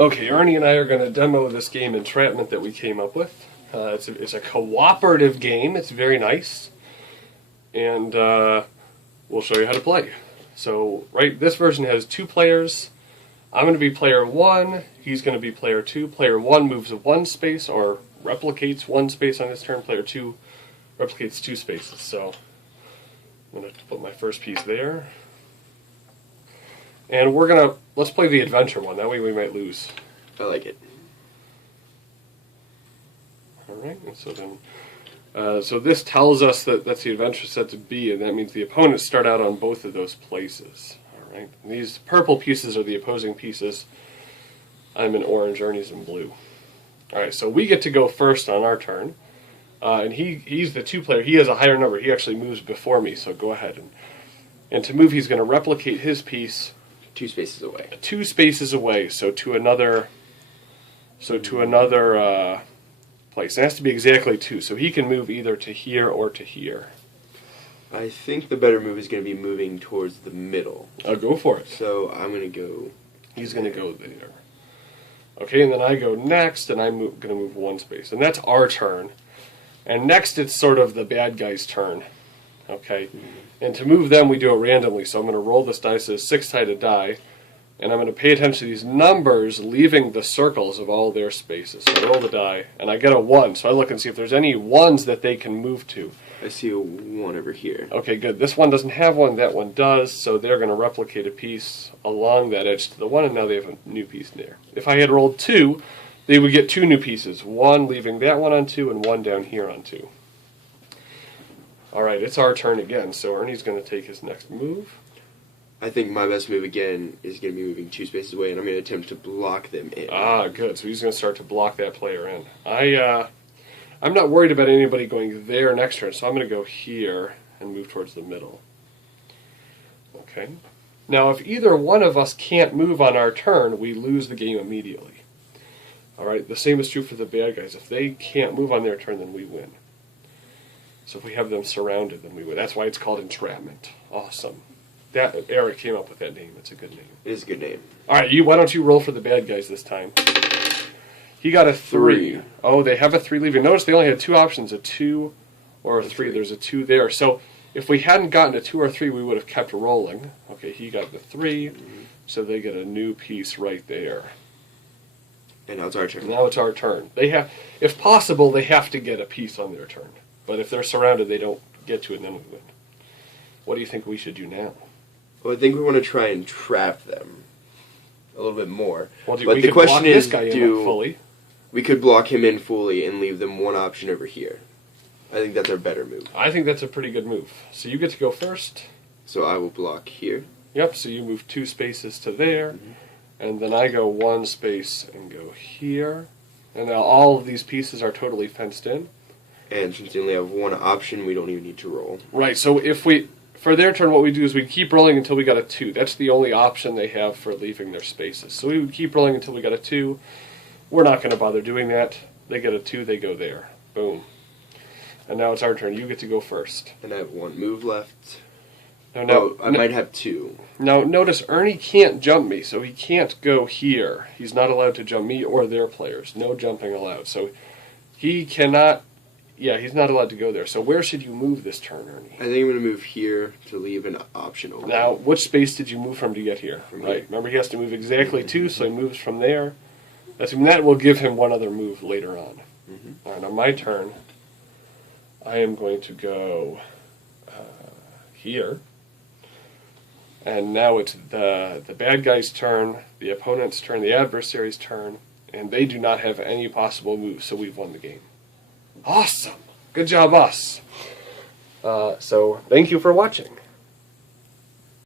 Okay, Ernie and I are going to demo this game Entrapment that we came up with. It's a cooperative game. It's very nice. And we'll show you how to play. So, this version has 2 players. I'm going to be player 1. He's going to be player 2. Player 1 moves 1 space or replicates 1 space on his turn. Player 2 replicates 2 spaces. So, I'm going to put my first piece there. And let's play the adventure one. That way we might lose. I like it. Alright, and so then, so this tells us that that's the adventure set to be, and that means the opponents start out on both of those places. Alright, these purple pieces are the opposing pieces. I'm in orange, Ernie's in blue. Alright, so we get to go first on our turn. And he's the 2 player. He has a higher number. He actually moves before me, so go ahead. And to move, he's going to replicate his piece 2 spaces away. 2 spaces away, so to another place. It has to be exactly 2, so he can move either to here or to here. I think the better move is going to be moving towards the middle. I'll go for it. So I'm going to go... He's going to go there. Okay, and then I go next, and I'm going to move 1 space. And that's our turn. And next it's sort of the bad guy's turn. Okay? And to move them, we do it randomly. So I'm going to roll this dice as 6-sided die, and I'm going to pay attention to these numbers, leaving the circles of all their spaces. So I roll the die, and I get a 1. So I look and see if there's any 1s that they can move to. I see a 1 over here. Okay, good. This one doesn't have 1, that one does, so they're going to replicate a piece along that edge to the 1, and now they have a new piece there. If I had rolled 2, they would get 2 new pieces. 1 leaving that one on 2, and 1 down here on 2. Alright, it's our turn again, so Ernie's going to take his next move. I think my best move again is going to be moving 2 spaces away, and I'm going to attempt to block them in. Ah, good. So he's going to start to block that player in. I'm not worried about anybody going there next turn, so I'm going to go here and move towards the middle. Okay. Now, if either one of us can't move on our turn, we lose the game immediately. Alright, the same is true for the bad guys. If they can't move on their turn, then we win. So if we have them surrounded, then we win. That's why it's called Entrapment. Awesome. Eric came up with that name. It's a good name. It is a good name. Alright, why don't you roll for the bad guys this time? He got a 3. Oh, they have a 3 leaving. Notice they only had 2 options, a 2 or a 3. There's a 2 there. So if we hadn't gotten a 2 or 3, we would have kept rolling. Okay, he got the 3, so they get a new piece right there. And now it's our turn. Now it's our turn. They have, if possible, they have to get a piece on their turn. But if they're surrounded, they don't get to it, and then we win. What do you think we should do now? Well, I think we want to try and trap them a little bit more. Well, but the question is, fully. We could block him in fully and leave them 1 option over here. I think that's our better move. I think that's a pretty good move. So you get to go first. So I will block here. Yep, so you move 2 spaces to there. And then I go 1 space and go here. And now all of these pieces are totally fenced in. And since we only have 1 option, we don't even need to roll. Right, so for their turn, what we do is we keep rolling until we got a 2. That's the only option they have for leaving their spaces. So we would keep rolling until we got a 2. We're not going to bother doing that. They get a 2, they go there. Boom. And now it's our turn. You get to go first. And I have 1 move left. No, I might have 2. Now, notice Ernie can't jump me, so he can't go here. He's not allowed to jump me or their players. No jumping allowed. So he cannot... Yeah, he's not allowed to go there. So where should you move this turn, Ernie? I think I'm going to move here to leave an option open. Now, which space did you move from to get here? From right. here. Remember, he has to move exactly 2, so he moves from there. That will give him 1 other move later on. All right, on my turn, I am going to go here. And now it's the bad guy's turn, the opponent's turn, the adversary's turn, and they do not have any possible moves, so we've won the game. Awesome! Good job, us! So, thank you for watching.